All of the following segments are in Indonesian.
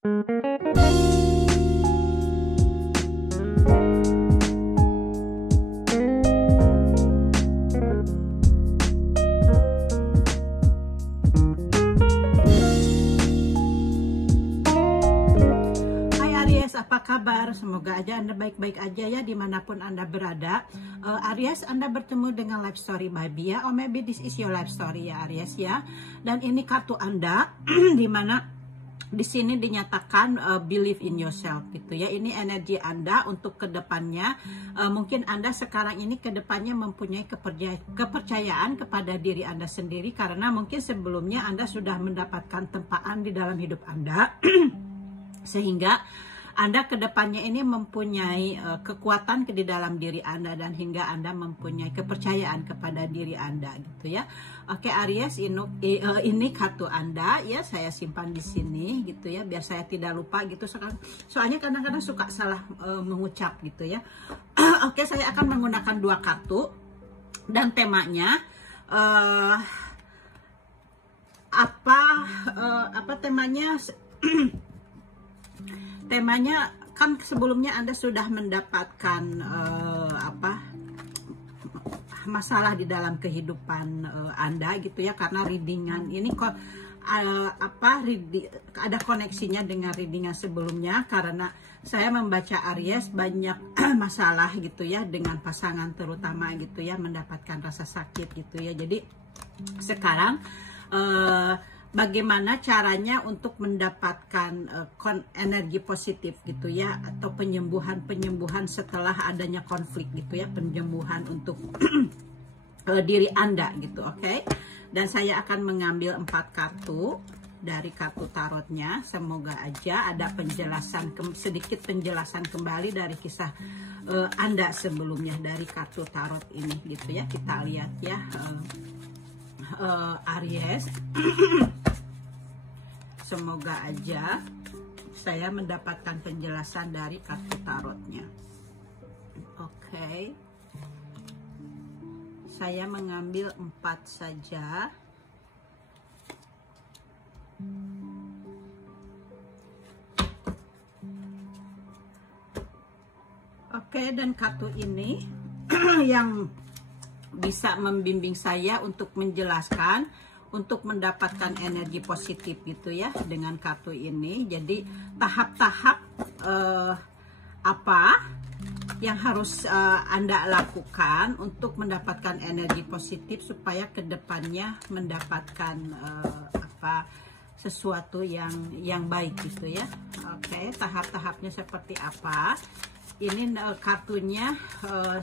Apa kabar? Semoga aja Anda baik-baik aja ya dimanapun Anda berada. Aries, Anda bertemu dengan Life Story by Bia, or maybe this is your life story ya Aries ya. Dan ini kartu Anda dimana di sini dinyatakan believe in yourself gitu ya. Ini energi Anda untuk kedepannya. Mungkin Anda sekarang ini kedepannya mempunyai kepercayaan kepada diri Anda sendiri, karena mungkin sebelumnya Anda sudah mendapatkan tempaan di dalam hidup Anda sehingga Anda kedepannya ini mempunyai kekuatan di dalam diri Anda, dan hingga Anda mempunyai kepercayaan kepada diri Anda gitu ya. Oke Aries, ini kartu Anda ya, saya simpan di sini gitu ya, biar saya tidak lupa gitu. Soalnya kadang-kadang suka salah mengucap gitu ya. Oke, saya akan menggunakan 2 kartu dan temanya apa temanya? Temanya kan sebelumnya Anda sudah mendapatkan masalah di dalam kehidupan Anda gitu ya, karena readingan ini kok ada koneksinya dengan readingan sebelumnya, karena saya membaca Aries banyak masalah gitu ya dengan pasangan, terutama gitu ya, mendapatkan rasa sakit gitu ya. Jadi sekarang bagaimana caranya untuk mendapatkan energi positif gitu ya, atau penyembuhan setelah adanya konflik gitu ya, penyembuhan untuk diri Anda gitu. Oke. Dan saya akan mengambil 4 kartu dari kartu tarotnya. Semoga aja ada penjelasan, sedikit penjelasan kembali dari kisah Anda sebelumnya dari kartu tarot ini gitu ya. Kita lihat ya Aries. Semoga aja saya mendapatkan penjelasan dari kartu tarotnya. Oke. Saya mengambil 4 saja. Oke, dan kartu ini yang bisa membimbing saya untuk menjelaskan, untuk mendapatkan energi positif gitu ya dengan kartu ini. Jadi tahap-tahap apa yang harus Anda lakukan untuk mendapatkan energi positif supaya kedepannya mendapatkan sesuatu yang baik gitu ya. Oke, tahap-tahapnya seperti apa? Ini kartunya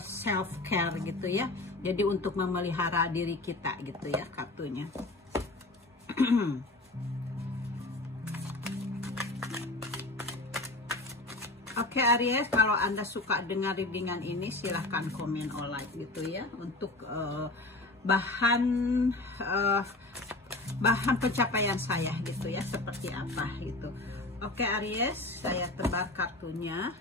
self care gitu ya. Jadi untuk memelihara diri kita gitu ya kartunya. Oke Aries, kalau Anda suka dengan readingan ini silahkan komen or like gitu ya, untuk bahan pencapaian saya gitu ya, seperti apa gitu. Oke Aries, saya tebar kartunya.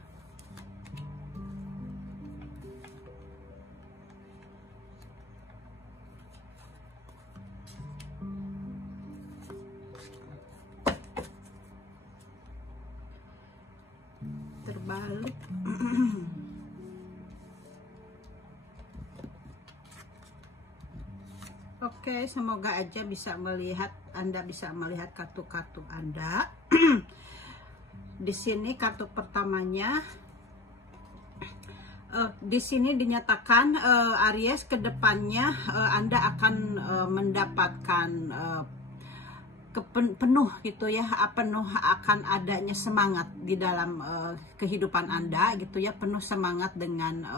Terbalik. Oke, semoga aja Anda bisa melihat kartu-kartu Anda. Di sini kartu pertamanya, di sini dinyatakan Aries, kedepannya Anda akan mendapatkan penuh gitu ya, penuh akan adanya semangat di dalam kehidupan Anda gitu ya, penuh semangat dengan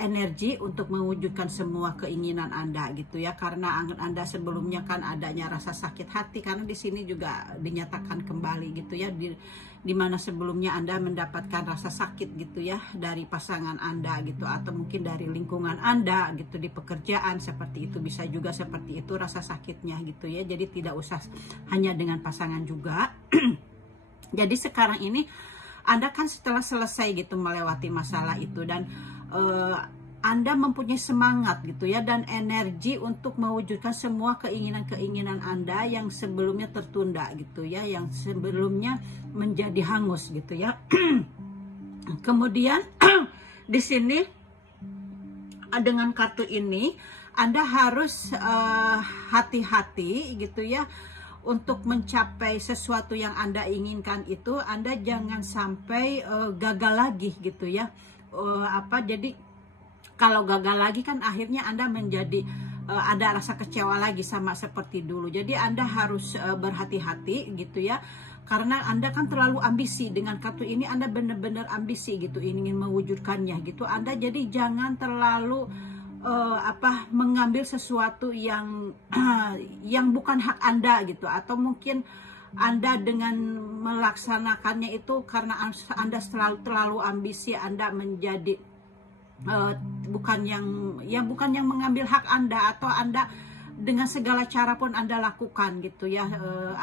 energi untuk mewujudkan semua keinginan Anda gitu ya, karena Anda sebelumnya kan adanya rasa sakit hati, karena di sini juga dinyatakan kembali gitu ya, di mana sebelumnya Anda mendapatkan rasa sakit gitu ya dari pasangan Anda gitu, atau mungkin dari lingkungan Anda gitu, di pekerjaan seperti itu, bisa juga seperti itu rasa sakitnya gitu ya. Jadi tidak usah hanya dengan pasangan juga. Jadi sekarang ini Anda kan setelah selesai gitu melewati masalah itu, dan Anda mempunyai semangat gitu ya, dan energi untuk mewujudkan semua keinginan-keinginan Anda yang sebelumnya tertunda gitu ya, yang sebelumnya menjadi hangus gitu ya. Kemudian di sini dengan kartu ini Anda harus hati-hati gitu ya untuk mencapai sesuatu yang Anda inginkan itu. Anda jangan sampai gagal lagi gitu ya. Jadi kalau gagal lagi kan akhirnya Anda menjadi ada rasa kecewa lagi sama seperti dulu. Jadi Anda harus berhati-hati gitu ya. Karena Anda kan terlalu ambisi, dengan kartu ini Anda benar-benar ambisi gitu, ingin mewujudkannya gitu. Anda jadi jangan terlalu mengambil sesuatu yang yang bukan hak Anda gitu, atau mungkin Anda dengan melaksanakannya itu karena Anda terlalu ambisi, Anda menjadi bukan yang mengambil hak Anda, atau Anda dengan segala cara pun Anda lakukan gitu ya.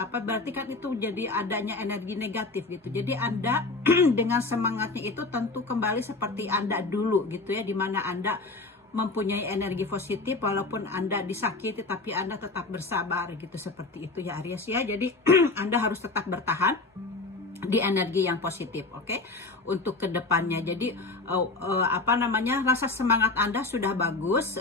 Berarti kan itu jadi adanya energi negatif gitu. Jadi Anda dengan semangatnya itu tentu kembali seperti Anda dulu gitu ya, dimana Anda mempunyai energi positif walaupun Anda disakiti, tapi Anda tetap bersabar gitu, seperti itu ya Aries ya. Jadi Anda harus tetap bertahan di energi yang positif, oke? Untuk kedepannya. Jadi rasa semangat Anda sudah bagus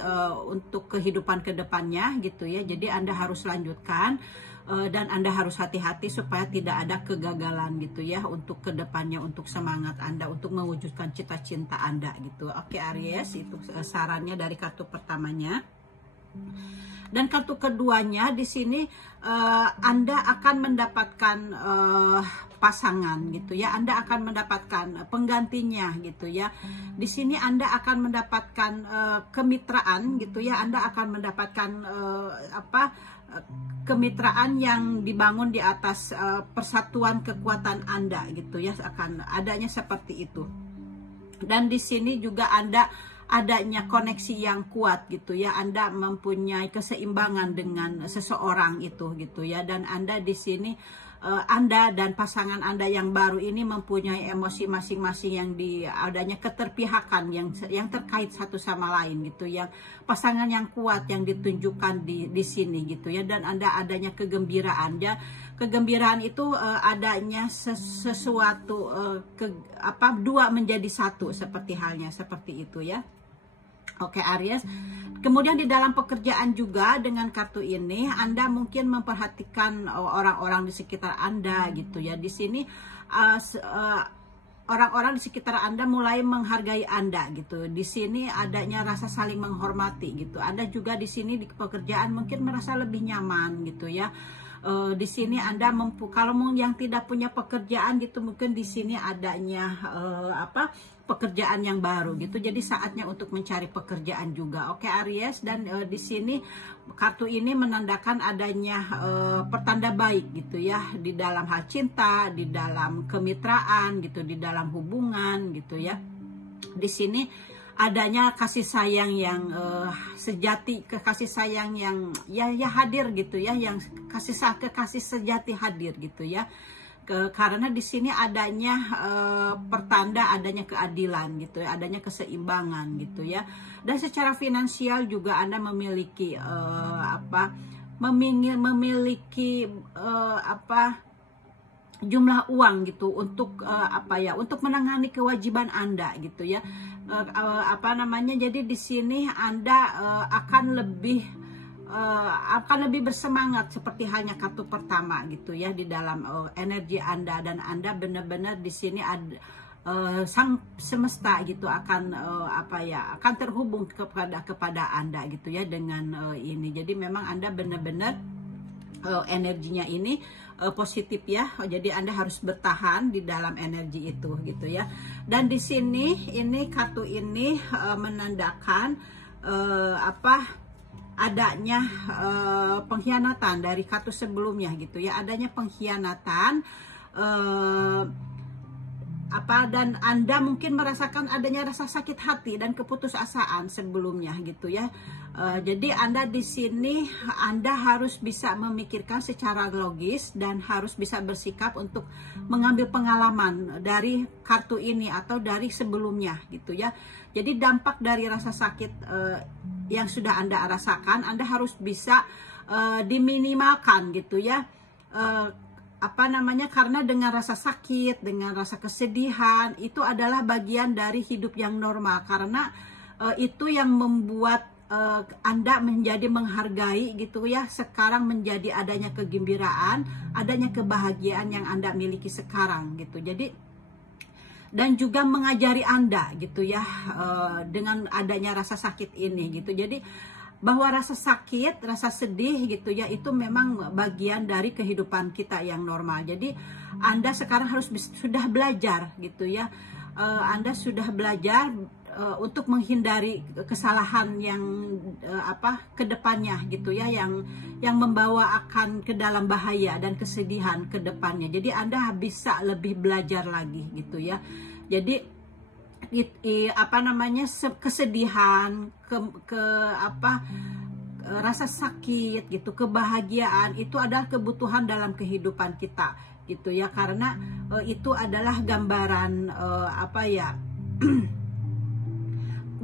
untuk kehidupan kedepannya gitu ya. Jadi Anda harus lanjutkan dan Anda harus hati-hati supaya tidak ada kegagalan gitu ya untuk kedepannya, untuk semangat Anda untuk mewujudkan cita-cita Anda gitu. Oke Aries, itu sarannya dari kartu pertamanya. Dan kartu keduanya di sini Anda akan mendapatkan pasangan gitu ya. Anda akan mendapatkan penggantinya gitu ya. Di sini Anda akan mendapatkan kemitraan gitu ya. Anda akan mendapatkan kemitraan yang dibangun di atas persatuan kekuatan Anda gitu ya. Akan adanya seperti itu. Dan di sini juga adanya koneksi yang kuat gitu ya. Anda mempunyai keseimbangan dengan seseorang itu gitu ya. Dan Anda di sini Anda dan pasangan Anda yang baru ini mempunyai emosi masing-masing yang adanya keterpihakan yang terkait satu sama lain gitu, yang pasangan yang kuat yang ditunjukkan di sini gitu ya. Dan Anda adanya kegembiraan ya. Kegembiraan itu adanya sesuatu dua menjadi satu, seperti halnya seperti itu ya. Oke Aries. Kemudian di dalam pekerjaan juga dengan kartu ini Anda mungkin memperhatikan orang-orang di sekitar Anda gitu ya. Di sini orang-orang di sekitar Anda mulai menghargai Anda gitu. Di sini adanya rasa saling menghormati gitu. Anda juga di sini di pekerjaan mungkin merasa lebih nyaman gitu ya. Di sini Anda kalau yang tidak punya pekerjaan gitu, mungkin di sini adanya pekerjaan yang baru gitu. Jadi saatnya untuk mencari pekerjaan juga. Oke Aries, dan di sini kartu ini menandakan adanya pertanda baik gitu ya, di dalam hal cinta, di dalam kemitraan gitu, di dalam hubungan gitu ya. Di sini adanya kasih sayang yang sejati, kasih sayang yang ya hadir gitu ya, yang kasih sejati hadir gitu ya. Karena di sini adanya pertanda adanya keadilan gitu ya, adanya keseimbangan gitu ya. Dan secara finansial juga Anda memiliki jumlah uang gitu untuk untuk menangani kewajiban Anda gitu ya. Jadi di sini Anda akan lebih bersemangat seperti halnya kartu pertama gitu ya, di dalam energi Anda. Dan Anda benar-benar di sini ada sang semesta gitu akan akan terhubung kepada Anda gitu ya dengan ini. Jadi memang Anda benar-benar energinya ini positif ya. Jadi Anda harus bertahan di dalam energi itu gitu ya. Dan di sini ini kartu ini menandakan adanya pengkhianatan dari kartu sebelumnya gitu ya. Adanya pengkhianatan dan Anda mungkin merasakan adanya rasa sakit hati dan keputusasaan sebelumnya gitu ya. Jadi Anda di sini Anda harus bisa memikirkan secara logis dan harus bisa bersikap untuk mengambil pengalaman dari kartu ini atau dari sebelumnya gitu ya. Jadi dampak dari rasa sakit yang sudah Anda rasakan, Anda harus bisa diminimalkan gitu ya. Karena dengan rasa sakit, dengan rasa kesedihan itu adalah bagian dari hidup yang normal, karena itu yang membuat Anda menjadi menghargai gitu ya. Sekarang menjadi adanya kegembiraan, adanya kebahagiaan yang Anda miliki sekarang gitu. Jadi dan juga mengajari Anda gitu ya, dengan adanya rasa sakit ini gitu. Jadi bahwa rasa sakit, rasa sedih gitu ya, itu memang bagian dari kehidupan kita yang normal. Jadi Anda sekarang harus sudah belajar gitu ya. Anda sudah belajar untuk menghindari kesalahan yang kedepannya gitu ya, yang membawa akan ke dalam bahaya dan kesedihan ke depannya. Jadi Anda bisa lebih belajar lagi gitu ya. Jadi kesedihan, rasa sakit gitu, kebahagiaan itu adalah kebutuhan dalam kehidupan kita gitu ya, karena itu adalah gambaran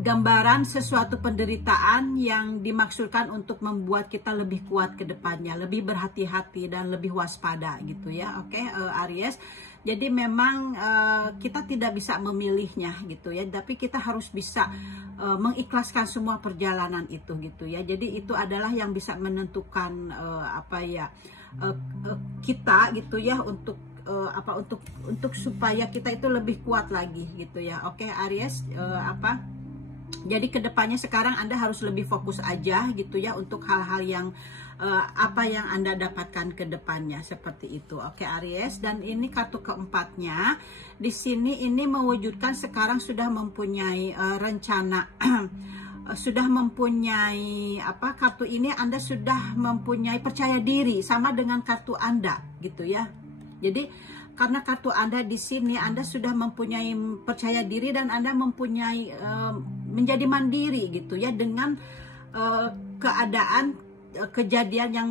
gambaran sesuatu penderitaan yang dimaksudkan untuk membuat kita lebih kuat ke depannya, lebih berhati-hati dan lebih waspada gitu ya. Oke, Aries. Jadi memang kita tidak bisa memilihnya gitu ya, tapi kita harus bisa mengikhlaskan semua perjalanan itu gitu ya. Jadi itu adalah yang bisa menentukan kita gitu ya, untuk supaya kita itu lebih kuat lagi gitu ya. Oke, Aries, jadi kedepannya sekarang Anda harus lebih fokus aja gitu ya untuk hal-hal yang yang Anda dapatkan ke depannya seperti itu. Oke, Aries. Dan ini kartu keempatnya di sini ini mewujudkan sekarang sudah mempunyai rencana, sudah mempunyai kartu ini Anda sudah mempunyai percaya diri sama dengan kartu Anda gitu ya. Jadi karena kartu Anda di sini Anda sudah mempunyai percaya diri dan Anda mempunyai menjadi mandiri gitu ya, dengan keadaan kejadian yang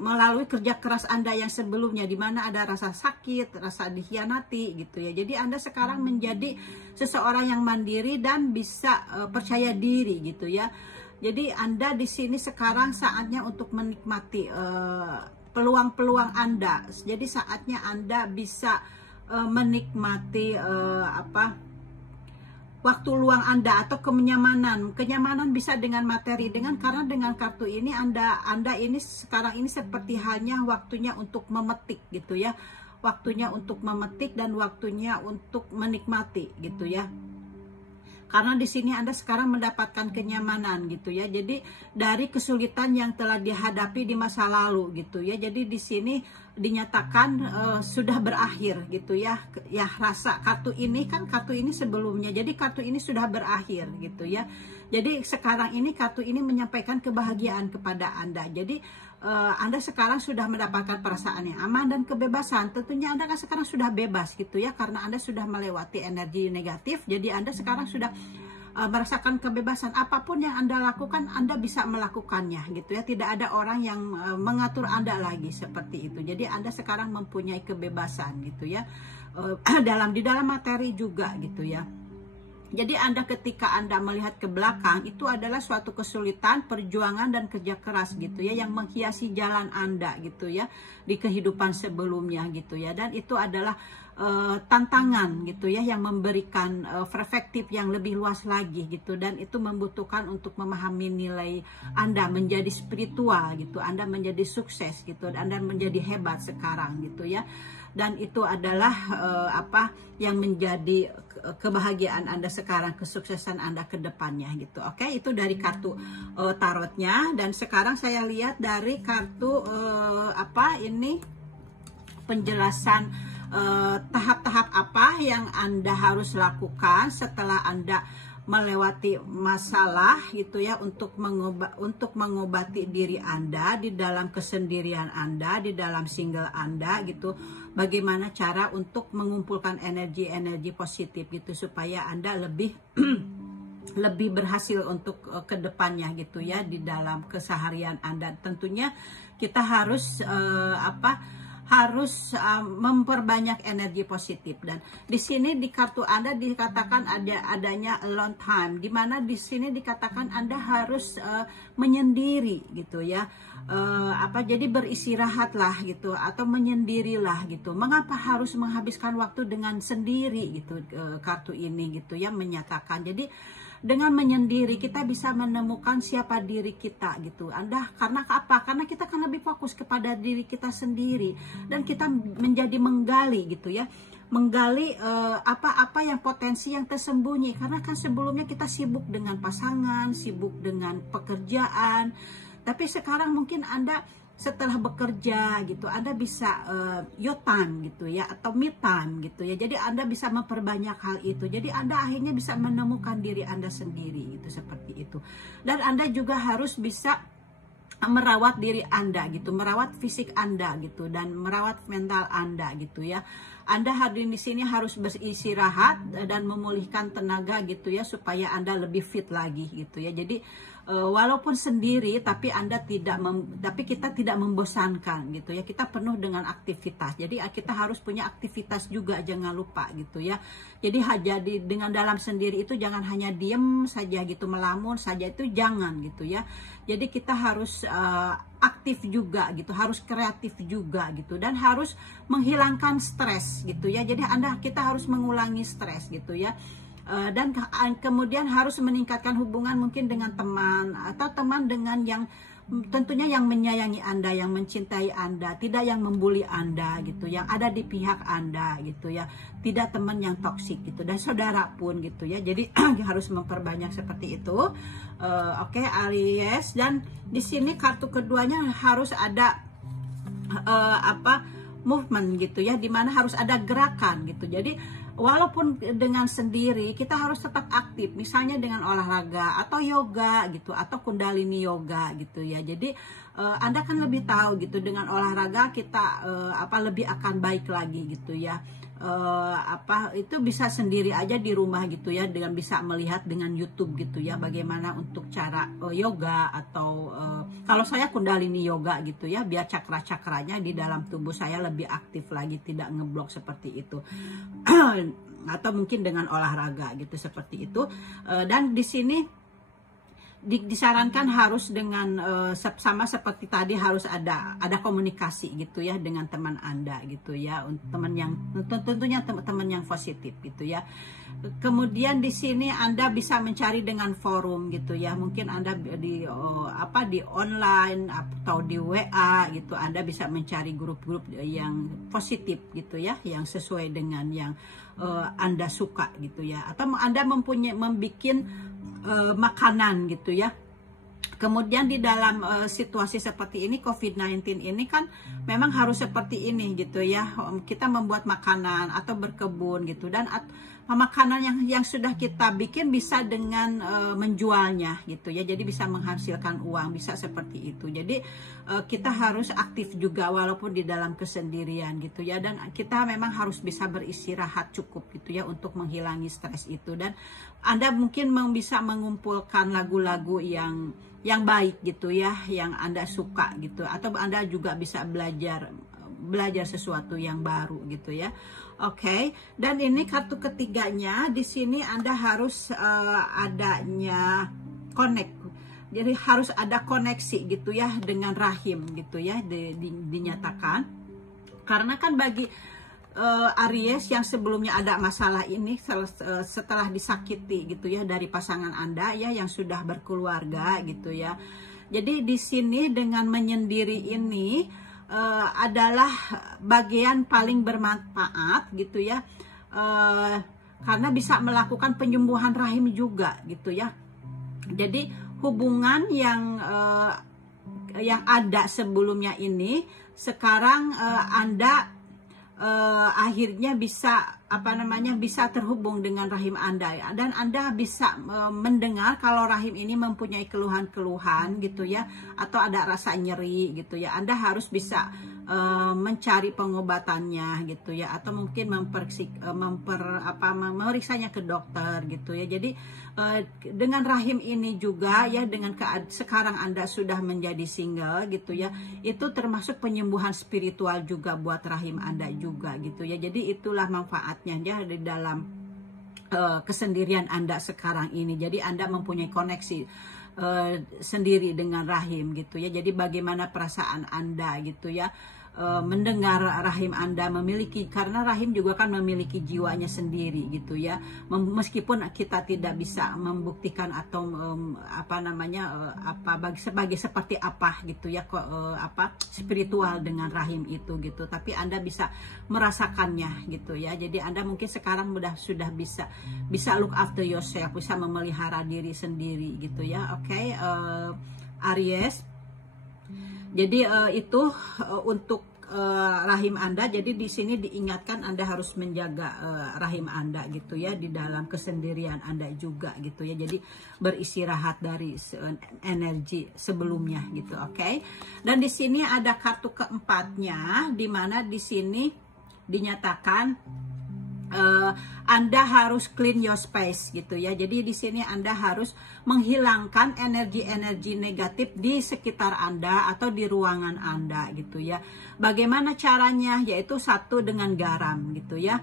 melalui kerja keras Anda yang sebelumnya, di mana ada rasa sakit, rasa dikhianati gitu ya. Jadi Anda sekarang menjadi seseorang yang mandiri dan bisa percaya diri gitu ya. Jadi Anda di sini sekarang saatnya untuk menikmati peluang-peluang Anda. Jadi saatnya Anda bisa menikmati waktu luang Anda atau kenyamanan bisa dengan materi, karena dengan kartu ini Anda ini sekarang ini seperti hanya waktunya untuk memetik gitu ya, waktunya untuk memetik dan waktunya untuk menikmati gitu ya. Karena di sini Anda sekarang mendapatkan kenyamanan gitu ya. Jadi dari kesulitan yang telah dihadapi di masa lalu gitu ya. Jadi di sini dinyatakan sudah berakhir gitu ya. Ya, rasa kartu ini sebelumnya. Jadi kartu ini sudah berakhir gitu ya. Jadi sekarang ini kartu ini menyampaikan kebahagiaan kepada Anda. Jadi Anda sekarang sudah mendapatkan perasaan yang aman dan kebebasan. Tentunya Anda kan sekarang sudah bebas gitu ya, karena Anda sudah melewati energi negatif. Jadi Anda sekarang sudah merasakan kebebasan. Apapun yang Anda lakukan, Anda bisa melakukannya gitu ya. Tidak ada orang yang mengatur Anda lagi seperti itu. Jadi Anda sekarang mempunyai kebebasan gitu ya, di dalam materi juga gitu ya. Jadi ketika Anda melihat ke belakang, itu adalah suatu kesulitan, perjuangan dan kerja keras gitu ya, yang menghiasi jalan Anda gitu ya di kehidupan sebelumnya gitu ya. Dan itu adalah tantangan gitu ya, yang memberikan perspektif yang lebih luas lagi gitu. Dan itu membutuhkan untuk memahami nilai Anda menjadi spiritual gitu, Anda menjadi sukses gitu, Anda menjadi hebat sekarang gitu ya. Dan itu adalah yang menjadi kebahagiaan Anda sekarang, kesuksesan Anda ke depannya gitu. Oke, itu dari kartu tarotnya. Dan sekarang saya lihat dari kartu penjelasan tahap-tahap apa yang Anda harus lakukan setelah Anda melewati masalah gitu ya, untuk mengobati diri Anda di dalam kesendirian Anda, di dalam single Anda gitu. Bagaimana cara untuk mengumpulkan energi-energi positif gitu supaya Anda lebih lebih berhasil untuk ke depannya gitu ya di dalam keseharian Anda. Tentunya kita harus memperbanyak energi positif. Dan di sini di kartu Anda dikatakan adanya alone time, di mana di sini dikatakan Anda harus menyendiri gitu ya. Jadi beristirahatlah gitu atau menyendirilah gitu. Mengapa harus menghabiskan waktu dengan sendiri gitu, kartu ini gitu ya menyatakan. Jadi dengan menyendiri kita bisa menemukan siapa diri kita gitu. Karena apa? Karena kita kan lebih fokus kepada diri kita sendiri dan kita menjadi menggali gitu ya. Menggali apa-apa yang potensi yang tersembunyi, karena kan sebelumnya kita sibuk dengan pasangan, sibuk dengan pekerjaan. Tapi sekarang mungkin Anda setelah bekerja gitu, Anda bisa your time gitu ya, atau me time gitu ya. Jadi Anda bisa memperbanyak hal itu. Jadi Anda akhirnya bisa menemukan diri Anda sendiri gitu, seperti itu. Dan Anda juga harus bisa merawat diri Anda gitu, merawat fisik Anda gitu, dan merawat mental Anda gitu ya. Anda hadir di sini harus beristirahat dan memulihkan tenaga gitu ya, supaya Anda lebih fit lagi gitu ya. Jadi walaupun sendiri tapi tapi kita tidak membosankan gitu ya. Kita penuh dengan aktivitas. Jadi kita harus punya aktivitas juga, jangan lupa gitu ya. Jadi dengan dalam sendiri itu jangan hanya diem saja gitu, melamun saja, itu jangan gitu ya. Jadi kita harus aktif juga gitu, harus kreatif juga gitu, dan harus menghilangkan stres gitu ya. Jadi kita harus mengulangi stres gitu ya. Dan kemudian harus meningkatkan hubungan mungkin dengan teman, atau teman dengan yang tentunya yang menyayangi Anda, yang mencintai Anda, tidak yang membuli Anda gitu, yang ada di pihak Anda gitu ya, tidak teman yang toksik gitu, dan saudara pun gitu ya. Jadi harus memperbanyak seperti itu. Oke, Aries. Dan di sini kartu keduanya harus ada movement gitu ya, dimana harus ada gerakan gitu. Jadi walaupun dengan sendiri kita harus tetap aktif, misalnya dengan olahraga atau yoga gitu, atau kundalini yoga gitu ya. Jadi Anda kan lebih tahu gitu, dengan olahraga kita lebih akan baik lagi gitu ya. Itu bisa sendiri aja di rumah gitu ya, dengan bisa melihat dengan YouTube gitu ya, bagaimana untuk cara yoga, atau kalau saya kundalini yoga gitu ya, biar cakra-cakranya di dalam tubuh saya lebih aktif lagi, tidak ngeblok seperti itu. Atau mungkin dengan olahraga gitu, seperti itu. Dan di sini disarankan harus dengan sama seperti tadi, harus ada komunikasi gitu ya dengan teman Anda gitu ya, teman yang tentunya teman yang positif gitu ya. Kemudian di sini Anda bisa mencari dengan forum gitu ya, mungkin Anda di online atau di WA gitu, Anda bisa mencari grup-grup yang positif gitu ya, yang sesuai dengan yang Anda suka gitu ya. Atau Anda membuat makanan gitu ya. Kemudian di dalam situasi seperti ini, COVID-19 ini kan memang harus seperti ini gitu ya. Kita membuat makanan atau berkebun gitu, dan makanan yang sudah kita bikin bisa dengan menjualnya gitu ya. Jadi bisa menghasilkan uang, bisa seperti itu. Jadi kita harus aktif juga walaupun di dalam kesendirian gitu ya. Dan kita memang harus bisa beristirahat cukup gitu ya, untuk menghilangi stres itu. Dan Anda mungkin bisa mengumpulkan lagu-lagu yang baik gitu ya, yang Anda suka gitu, atau Anda juga bisa belajar sesuatu yang baru gitu ya. Oke. Dan ini kartu ketiganya, di sini Anda harus adanya connect. Jadi harus ada koneksi gitu ya dengan rahim gitu ya, dinyatakan. Karena kan bagi Aries yang sebelumnya ada masalah ini, setelah disakiti gitu ya dari pasangan Anda ya, yang sudah berkeluarga gitu ya. Jadi di sini dengan menyendiri ini adalah bagian paling bermanfaat gitu ya, karena bisa melakukan penyembuhan rahim juga gitu ya. Jadi hubungan yang ada sebelumnya ini, sekarang Anda akhirnya bisa bisa terhubung dengan rahim Anda ya. Dan Anda bisa mendengar kalau rahim ini mempunyai keluhan-keluhan gitu ya, atau ada rasa nyeri gitu ya. Anda harus bisa mencari pengobatannya gitu ya, atau mungkin memeriksanya ke dokter gitu ya. Jadi dengan rahim ini juga ya, dengan sekarang Anda sudah menjadi single gitu ya, itu termasuk penyembuhan spiritual juga buat rahim Anda juga gitu ya. Jadi itulah manfaatnya ya di dalam kesendirian Anda sekarang ini. Jadi Anda mempunyai koneksi sendiri dengan rahim gitu ya. Jadi bagaimana perasaan Anda gitu ya, mendengar rahim Anda memiliki, karena rahim juga kan memiliki jiwanya sendiri gitu ya. Meskipun kita tidak bisa membuktikan atau sebagai seperti apa gitu ya, spiritual dengan rahim itu gitu, tapi Anda bisa merasakannya gitu ya. Jadi Anda mungkin sekarang sudah bisa look after yourself, bisa memelihara diri sendiri gitu ya. Oke, Aries. Jadi itu untuk rahim Anda. Jadi di sini diingatkan Anda harus menjaga rahim Anda gitu ya, di dalam kesendirian Anda juga gitu ya. Jadi beristirahat dari energi sebelumnya gitu, oke. Dan di sini ada kartu keempatnya, di mana di sini dinyatakan Anda harus clean your space gitu ya. Jadi di sini Anda harus menghilangkan energi-energi negatif di sekitar Anda atau di ruangan Anda gitu ya. Bagaimana caranya? Yaitu satu, dengan garam gitu ya.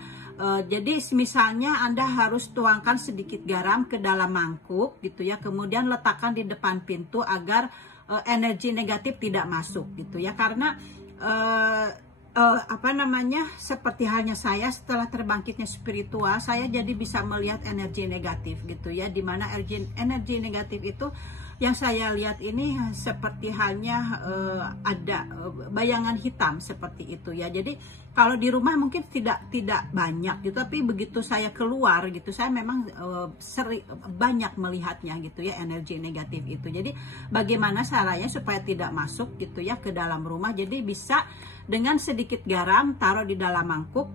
Jadi misalnya Anda harus tuangkan sedikit garam ke dalam mangkuk gitu ya, kemudian letakkan di depan pintu agar energi negatif tidak masuk gitu ya. Karena seperti halnya saya, setelah terbangkitnya spiritual, saya jadi bisa melihat energi negatif gitu ya, dimana energi negatif itu yang saya lihat ini seperti halnya ada bayangan hitam seperti itu ya. Jadi kalau di rumah mungkin tidak banyak gitu, tapi begitu saya keluar gitu, saya memang banyak melihatnya gitu ya, energi negatif itu. Jadi bagaimana caranya supaya tidak masuk gitu ya ke dalam rumah? Jadi bisa dengan sedikit garam taruh di dalam mangkuk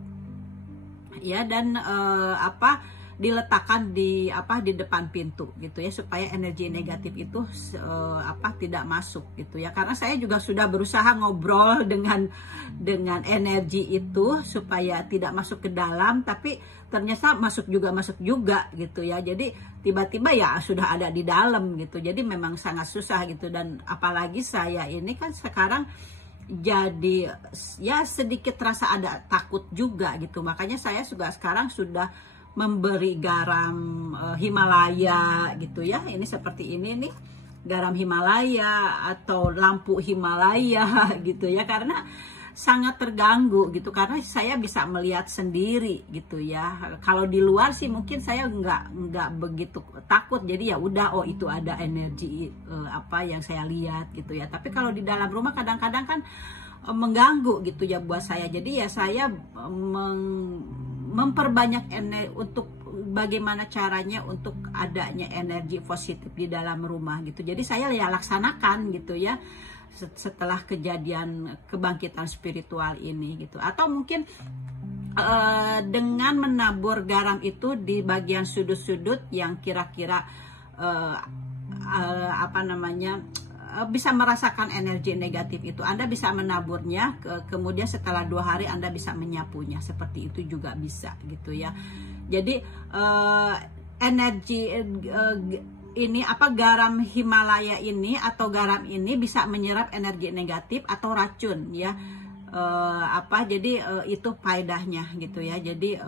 ya, dan diletakkan di depan pintu gitu ya, supaya energi negatif itu tidak masuk gitu ya. Karena saya juga sudah berusaha ngobrol dengan energi itu supaya tidak masuk ke dalam, tapi ternyata masuk juga gitu ya. Jadi tiba-tiba ya sudah ada di dalam gitu. Jadi memang sangat susah gitu. Dan apalagi saya ini kan sekarang jadi ya sedikit terasa ada takut juga gitu. Makanya saya juga sekarang sudah memberi garam Himalaya gitu ya. Ini seperti ini nih, garam Himalaya atau lampu Himalaya gitu ya, karena sangat terganggu gitu, karena saya bisa melihat sendiri gitu ya. Kalau di luar sih mungkin saya nggak begitu takut, jadi ya udah, oh itu ada energi yang saya lihat gitu ya. Tapi kalau di dalam rumah kadang-kadang kan mengganggu gitu ya buat saya. Jadi ya saya memperbanyak energi untuk bagaimana caranya untuk adanya energi positif di dalam rumah gitu. Jadi saya ya laksanakan gitu ya setelah kejadian kebangkitan spiritual ini gitu. Atau mungkin dengan menabur garam itu di bagian sudut-sudut yang kira-kira bisa merasakan energi negatif itu, Anda bisa menaburnya, kemudian setelah 2 hari Anda bisa menyapunya, seperti itu juga bisa gitu ya. Jadi energi ini garam Himalaya ini atau garam ini bisa menyerap energi negatif atau racun ya. Jadi itu faedahnya gitu ya. Jadi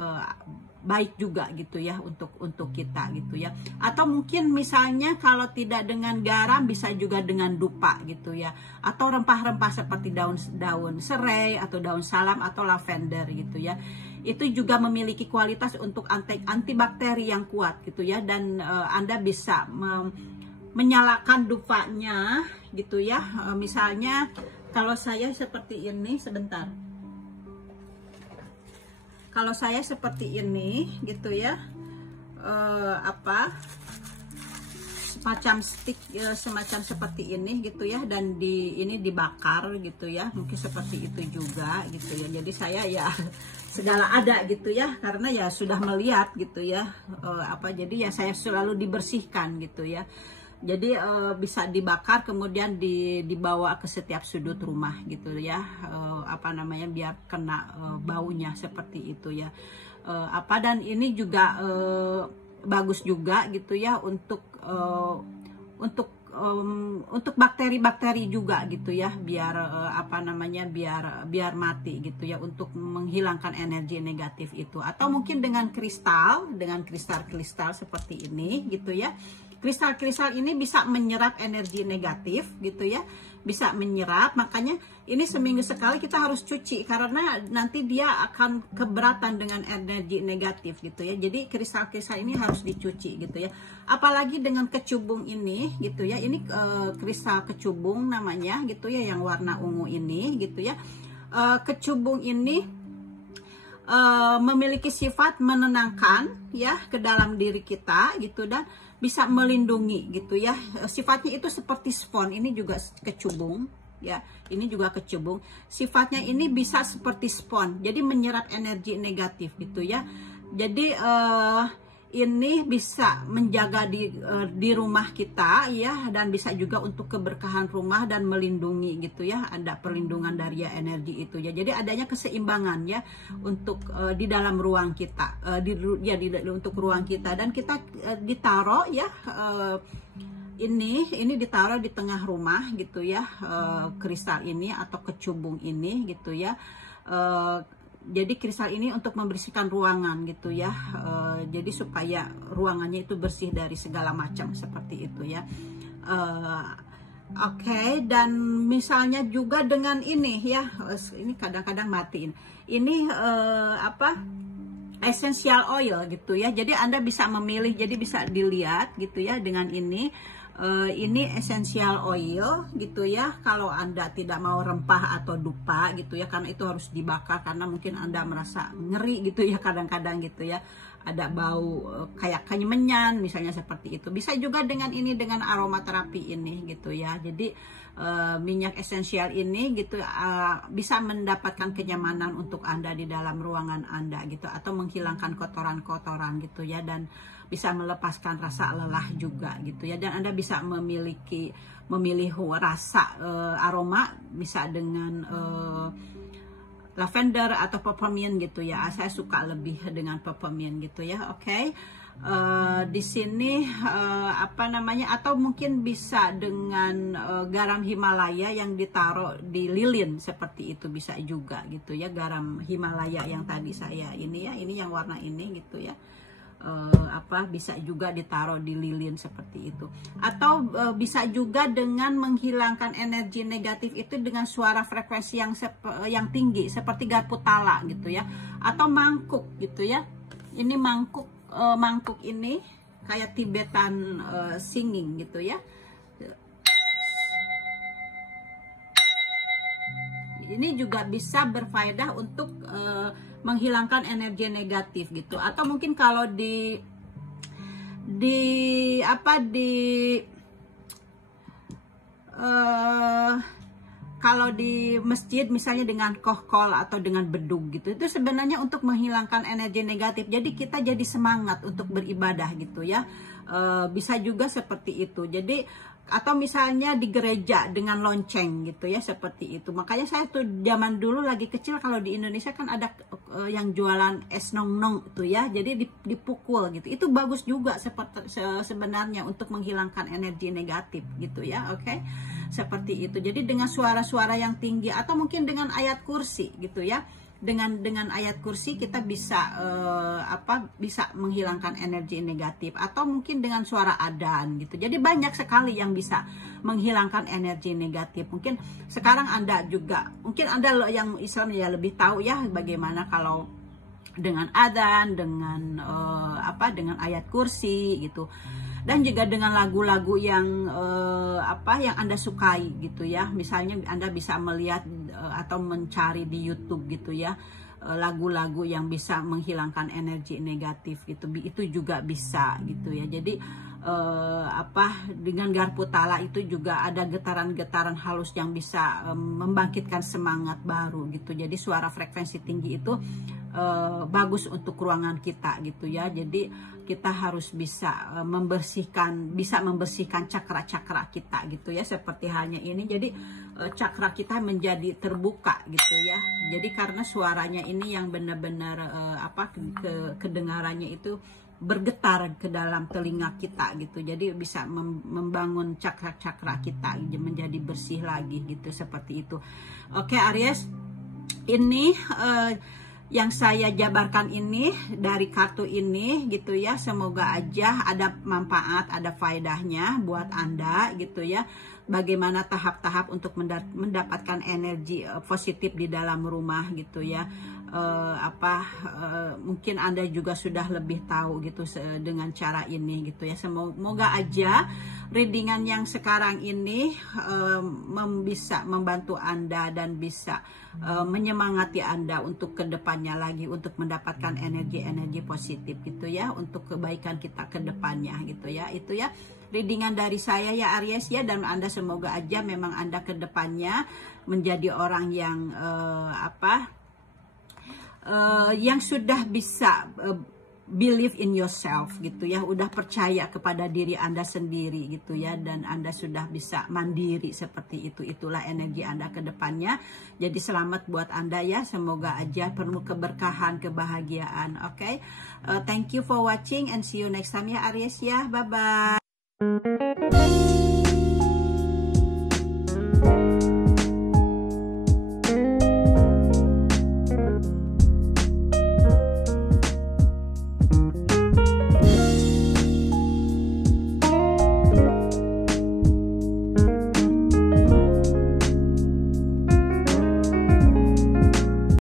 baik juga gitu ya untuk kita gitu ya. Atau mungkin misalnya kalau tidak dengan garam, bisa juga dengan dupa gitu ya, atau rempah-rempah seperti daun serai atau daun salam atau lavender gitu ya. Itu juga memiliki kualitas untuk antibakteri yang kuat gitu ya. Dan Anda bisa menyalakan dupanya gitu ya. Misalnya kalau saya seperti ini, sebentar. Kalau saya seperti ini gitu ya, semacam stick semacam seperti ini gitu ya, dan ini dibakar gitu ya, mungkin seperti itu juga gitu ya. Jadi saya ya segala ada gitu ya, karena ya sudah melihat gitu ya, jadi ya saya selalu dibersihkan gitu ya. Jadi bisa dibakar kemudian dibawa ke setiap sudut rumah gitu ya, apa namanya, biar kena baunya seperti itu ya. Dan ini juga bagus juga gitu ya untuk bakteri-bakteri juga gitu ya, biar biar mati gitu ya, untuk menghilangkan energi negatif itu. Atau mungkin dengan kristal seperti ini gitu ya. Kristal-kristal ini bisa menyerap energi negatif gitu ya, bisa menyerap. Makanya ini seminggu sekali kita harus cuci, karena nanti dia akan keberatan dengan energi negatif gitu ya. Jadi kristal-kristal ini harus dicuci gitu ya. Apalagi dengan kecubung ini gitu ya. Ini kristal kecubung namanya gitu ya, yang warna ungu ini gitu ya. Kecubung ini memiliki sifat menenangkan ya ke dalam diri kita gitu, dan bisa melindungi gitu ya. Sifatnya itu seperti spons. Ini juga kecubung ya, ini juga kecubung. Sifatnya ini bisa seperti spons, jadi menyerap energi negatif gitu ya. Jadi ini bisa menjaga di rumah kita ya, dan bisa juga untuk keberkahan rumah dan melindungi gitu ya. Ada perlindungan dari energi itu ya. Jadi adanya keseimbangan ya untuk di dalam ruang kita, untuk ruang kita. Dan kita ditaruh ya, ini ditaruh di tengah rumah gitu ya, kristal ini atau kecubung ini gitu ya. Jadi kristal ini untuk membersihkan ruangan gitu ya, jadi supaya ruangannya itu bersih dari segala macam seperti itu ya. Oke, dan misalnya juga dengan ini ya, ini kadang-kadang matiin. Ini essential oil gitu ya. Jadi Anda bisa memilih, jadi bisa dilihat gitu ya dengan ini. Ini essential oil gitu ya, kalau Anda tidak mau rempah atau dupa gitu ya, karena itu harus dibakar, karena mungkin Anda merasa ngeri gitu ya, kadang-kadang gitu ya, ada bau kayak kemenyan misalnya seperti itu. Bisa juga dengan ini, dengan aromaterapi ini gitu ya. Jadi minyak esensial ini gitu bisa mendapatkan kenyamanan untuk Anda di dalam ruangan Anda gitu, atau menghilangkan kotoran-kotoran gitu ya, dan bisa melepaskan rasa lelah juga gitu ya. Dan Anda bisa memilih rasa aroma, bisa dengan lavender atau peppermint gitu ya. Saya suka lebih dengan peppermint gitu ya. Oke. Di sini atau mungkin bisa dengan garam Himalaya yang ditaruh di lilin seperti itu, bisa juga gitu ya. Garam Himalaya yang tadi saya ini ya, ini yang warna ini gitu ya. Bisa juga ditaruh di lilin seperti itu. Atau bisa juga dengan menghilangkan energi negatif itu dengan suara frekuensi yang tinggi seperti garpu tala gitu ya, atau mangkuk gitu ya. Ini mangkuk ini kayak Tibetan singing gitu ya. Ini juga bisa berfaedah untuk menghilangkan energi negatif gitu. Atau mungkin kalau kalau di masjid misalnya dengan kohkol atau dengan bedug gitu, itu sebenarnya untuk menghilangkan energi negatif. Jadi kita jadi semangat untuk beribadah gitu ya. Bisa juga seperti itu. Jadi atau misalnya di gereja dengan lonceng gitu ya, seperti itu. Makanya saya tuh zaman dulu lagi kecil, kalau di Indonesia kan ada yang jualan es nong-nong itu ya, jadi dipukul gitu. Itu bagus juga sebenarnya untuk menghilangkan energi negatif gitu ya. Oke. Seperti itu. Jadi dengan suara-suara yang tinggi, atau mungkin dengan ayat kursi gitu ya. Dengan ayat kursi kita bisa bisa menghilangkan energi negatif, atau mungkin dengan suara adzan gitu. Jadi banyak sekali yang bisa menghilangkan energi negatif. Mungkin sekarang Anda juga, mungkin Anda yang Islam ya lebih tahu ya bagaimana kalau dengan adzan, dengan dengan ayat kursi gitu. Dan juga dengan lagu-lagu yang yang Anda sukai gitu ya. Misalnya Anda bisa melihat atau mencari di YouTube gitu ya, lagu-lagu yang bisa menghilangkan energi negatif gitu. Itu juga bisa gitu ya. Jadi dengan garpu tala itu juga ada getaran-getaran halus yang bisa membangkitkan semangat baru gitu. Jadi suara frekuensi tinggi itu bagus untuk ruangan kita gitu ya. Jadi kita harus bisa membersihkan cakra-cakra kita gitu ya, seperti halnya ini. Jadi cakra kita menjadi terbuka gitu ya. Jadi karena suaranya ini yang benar-benar kedengarannya itu bergetar ke dalam telinga kita gitu. Jadi bisa membangun cakra-cakra kita menjadi bersih lagi gitu, seperti itu. Oke Aries, ini yang saya jabarkan ini dari kartu ini gitu ya. Semoga aja ada manfaat, ada faedahnya buat Anda gitu ya. Bagaimana tahap-tahap untuk mendapatkan energi positif di dalam rumah gitu ya. Mungkin Anda juga sudah lebih tahu gitu dengan cara ini gitu ya. Semoga aja readingan yang sekarang ini bisa membantu Anda dan bisa menyemangati Anda untuk kedepannya lagi, untuk mendapatkan energi-energi positif gitu ya, untuk kebaikan kita kedepannya gitu ya. Itu ya readingan dari saya ya Aries ya, dan Anda semoga aja memang Anda kedepannya menjadi orang yang yang sudah bisa believe in yourself gitu ya, udah percaya kepada diri Anda sendiri gitu ya, dan Anda sudah bisa mandiri seperti itu. Itulah energi Anda ke depannya. Jadi selamat buat Anda ya, semoga aja penuh keberkahan, kebahagiaan. Oke. Thank you for watching and see you next time ya Aries ya. Bye bye.